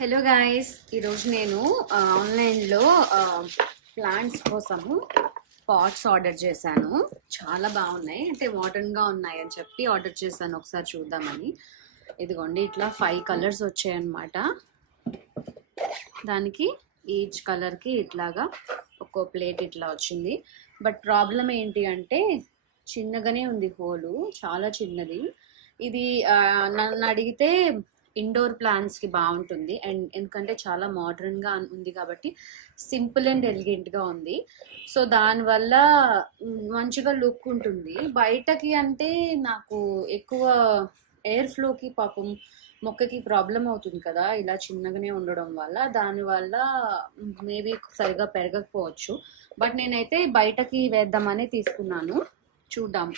Hello guys ఈరోజు నేను ఆన్లైన్లో ప్లాంట్స్ కోసము పాట్స్ ఆర్డర్ చేశాను. చాలా బాగున్నాయి. అంటే మోడర్న్గా ఉన్నాయి అని చెప్పి ఆర్డర్ చేశాను. ఒకసారి చూద్దామని. ఇదిగోండి ఇట్లా ఫైవ్ కలర్స్ వచ్చాయన్నమాట. దానికి ఈచ్ కలర్కి ఇట్లాగా ఒక్కో ప్లేట్ ఇట్లా వచ్చింది. బట్ ప్రాబ్లం ఏంటి అంటే చిన్నగానే ఉంది హోలు. చాలా చిన్నది. ఇది నన్ను అడిగితే ఇండోర్ ప్లాంట్స్కి బాగుంటుంది. అండ్ ఎందుకంటే చాలా మోడర్న్గా ఉంది కాబట్టి సింపుల్ అండ్ ఎలిగెంట్గా ఉంది. సో దానివల్ల మంచిగా లుక్ ఉంటుంది. బయటకి అంటే నాకు ఎక్కువ ఎయిర్ ఫ్లోకి పాపం మొక్కకి ప్రాబ్లం అవుతుంది కదా. ఇలా చిన్నగానే ఉండడం వల్ల. దానివల్ల మేబీ సరిగా పెరగకపోవచ్చు. బట్ నేనైతే బయటకి వేద్దామని తీసుకున్నాను. చూద్దాం.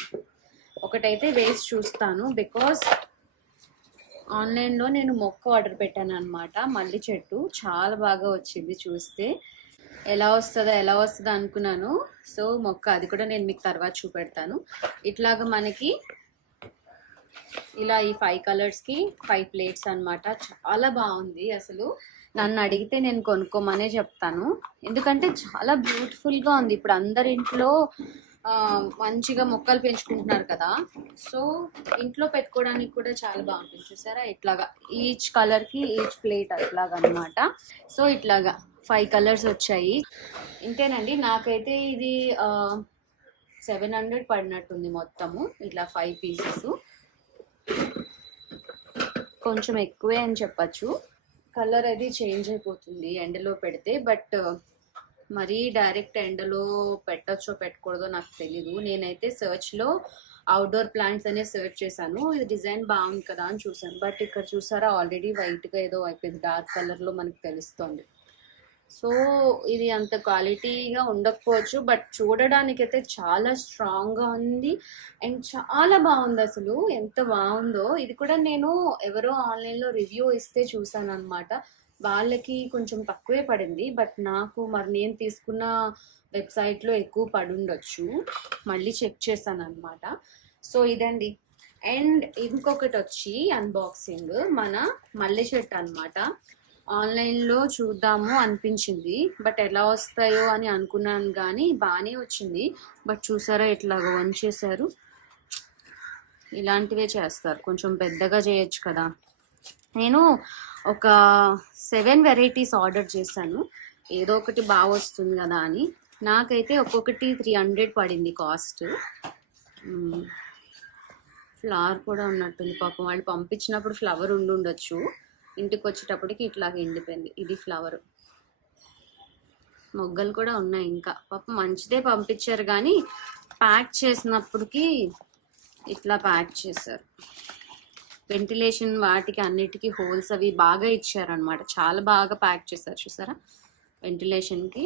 ఒకటైతే వేసి చూస్తాను. బికాస్ ఆన్లైన్లో నేను మొక్క ఆర్డర్ పెట్టాను అనమాట మల్లి చెట్టు. చాలా బాగా వచ్చింది చూస్తే. ఎలా వస్తుందో ఎలా వస్తుందో అనుకున్నాను. సో మొక్క అది కూడా నేను మీకు తర్వాత చూపెడతాను. ఇట్లాగా మనకి ఇలా ఈ ఫైవ్ కలర్స్కి ఫైవ్ ప్లేట్స్ అనమాట చాలా బాగుంది అసలు. నన్ను అడిగితే నేను కొనుక్కోమనే చెప్తాను. ఎందుకంటే చాలా బ్యూటిఫుల్గా ఉంది. ఇప్పుడు అందరి ఇంట్లో మంచిగా మొక్కలు పెంచుకుంటున్నారు కదా. సో ఇంట్లో పెట్టుకోవడానికి కూడా చాలా బాగుంటుంది. చూసారా? ఇట్లాగా. ఈచ్ కలర్కి ఈచ్ ప్లేట్ అట్లాగా అనమాట సో ఇట్లాగా. ఫైవ్ కలర్స్ వచ్చాయి. ఇంతేనండి. నాకైతే ఇది సెవెన్ హండ్రెడ్ పడినట్టుంది మొత్తము. ఇట్లా ఫైవ్ పీసెస్. కొంచెం ఎక్కువే అని చెప్పచ్చు. కలర్ అది చేంజ్ అయిపోతుంది ఎండలో పెడితే. బట్ మరీ డైరెక్ట్ ఎండలో పెట్టచ్చో పెట్టకూడదో నాకు తెలీదు. నేనైతే సెర్చ్లో అవుట్డోర్ ప్లాంట్స్ అనే సెర్చ్ చేశాను. ఇది డిజైన్ బాగుంది కదా అని చూసాను బట్ ఇక్కడ చూసారా ఆల్రెడీ వైట్గా ఏదో అయిపోయింది. డార్క్ కలర్లో మనకు తెలుస్తుంది. సో ఇది అంత క్వాలిటీగా ఉండకపోవచ్చు. బట్ చూడడానికైతే చాలా స్ట్రాంగ్గా ఉంది. అండ్ చాలా బాగుంది అసలు. ఎంత బాగుందో. ఇది కూడా నేను ఎవరో ఆన్లైన్లో రివ్యూ ఇస్తే చూసాను అనమాట వాళ్ళకి కొంచెం తక్కువే పడింది. బట్ నాకు మరి నేను తీసుకున్న వెబ్సైట్లో ఎక్కువ పడుండొచ్చు. మళ్ళీ చెక్ చేశాను అనమాట సో ఇదండి. అండ్ ఇంకొకటి వచ్చి అన్బాక్సింగ్ మన మల్లె చెట్టు అనమాట ఆన్లైన్లో చూద్దాము అనిపించింది. బట్ ఎలా వస్తాయో అని అనుకున్నాను కానీ బాగానే వచ్చింది. బట్ చూసారా ఇట్లాగ వంచేశారు. ఇలాంటివే చేస్తారు. కొంచెం పెద్దగా చేయొచ్చు కదా. నేను ఒక సెవెన్ వెరైటీస్ ఆర్డర్ చేశాను. ఏదో ఒకటి బాగా వస్తుంది కదా అని. నాకైతే ఒక్కొక్కటి త్రీ హండ్రెడ్ పడింది కాస్ట్ ఫ్లవర్ కూడా ఉన్నట్టుంది. పాపం వాళ్ళు పంపించినప్పుడు ఫ్లవర్ ఉండి ఉండొచ్చు ఇంటికి వచ్చేటప్పటికి ఇట్లాగ ఎండిపోయింది. ఇది ఫ్లవర్ మొగ్గలు కూడా ఉన్నాయి ఇంకా. పాపం మంచిదే పంపించారు కానీ ప్యాక్ చేసినప్పటికీ ఇట్లా ప్యాక్ చేశారు. వెంటిలేషన్ వాటికి అన్నిటికీ హోల్స్ అవి బాగా ఇచ్చారనమాట చాలా బాగా ప్యాక్ చేశారు చూసారా? వెంటిలేషన్కి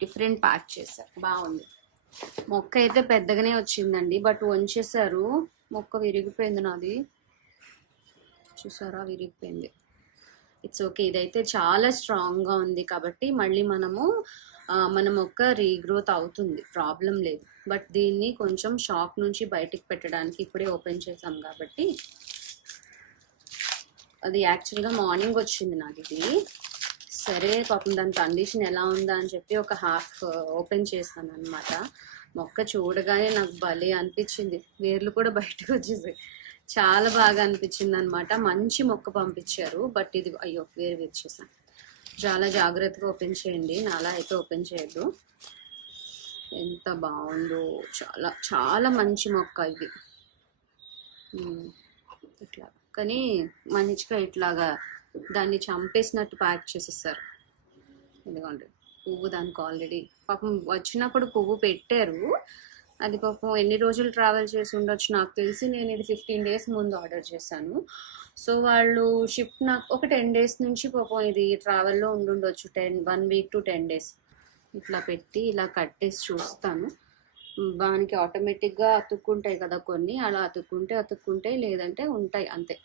డిఫరెంట్ ప్యాక్ చేశారు. బాగుంది. మొక్క అయితే పెద్దగానే వచ్చిందండి. బట్ వంచేశారు. మొక్క విరిగిపోయింది నాది. చూసారా? విరిగిపోయింది. ఇట్స్ ఓకే ఇదైతే చాలా స్ట్రాంగ్గా ఉంది కాబట్టి మళ్ళీ మనము మన మొక్క రీగ్రోత్ అవుతుంది. ప్రాబ్లం లేదు. బట్ దీన్ని కొంచెం షాక్ నుంచి బయటికి పెట్టడానికి ఇప్పుడే ఓపెన్ చేసాం కాబట్టి అది యాక్చువల్గా మార్నింగ్ వచ్చింది నాకు ఇది. సరే పాపం దాని కండిషన్ ఎలా ఉందా అని చెప్పి ఒక హాఫ్ ఓపెన్ చేశాను అనమాట మొక్క చూడగానే నాకు భలే అనిపించింది. వేర్లు కూడా బయటకు వచ్చేసాయి. చాలా బాగా అనిపించింది అనమాట మంచి మొక్క పంపించారు బట్ ఇది అయ్యో వేరు వేరు చాలా జాగ్రత్తగా ఓపెన్ చేయండి. నాలా అయితే ఓపెన్ చేయద్దు. ఎంత బాగుందో. చాలా చాలా మంచి మొక్క ఇది. ఇట్లా. కానీ మంచిగా ఇట్లాగా దాన్ని చంపేసినట్టు ప్యాక్ చేసేసారు ఎందుకంటే పువ్వు దానికి ఆల్రెడీ పాపం వచ్చినప్పుడు పువ్వు పెట్టారు. అది పాపం ఎన్ని రోజులు ట్రావెల్ చేసి ఉండొచ్చు నాకు తెలిసి నేను ఇది ఫిఫ్టీన్ డేస్ ముందు ఆర్డర్ చేశాను. సో వాళ్ళు షిప్ నాకు ఒక టెన్ డేస్ నుంచి పాపం ఇది ట్రావెల్లో ఉండుండొచ్చు ten one week to ten days ఇట్లా పెట్టి ఇలా కట్టేసి చూస్తాను. దానికి ఆటోమేటిక్గా అతుక్కుంటాయి కదా కొన్ని అలా అతుక్కుంటే అతుక్కుంటాయి లేదంటే ఉంటాయి అంతే.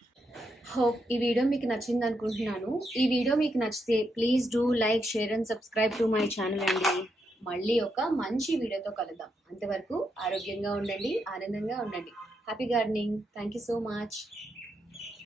హోప్ ఈ వీడియో మీకు నచ్చింది అనుకుంటున్నాను. ఈ వీడియో మీకు నచ్చితే please do like share and subscribe to my channel అండి. మళ్ళీ ఒక మంచి వీడియోతో కలుద్దాం. అంతవరకు ఆరోగ్యంగా ఉండండి ఆనందంగా ఉండండి. Happy gardening. Thank you so much.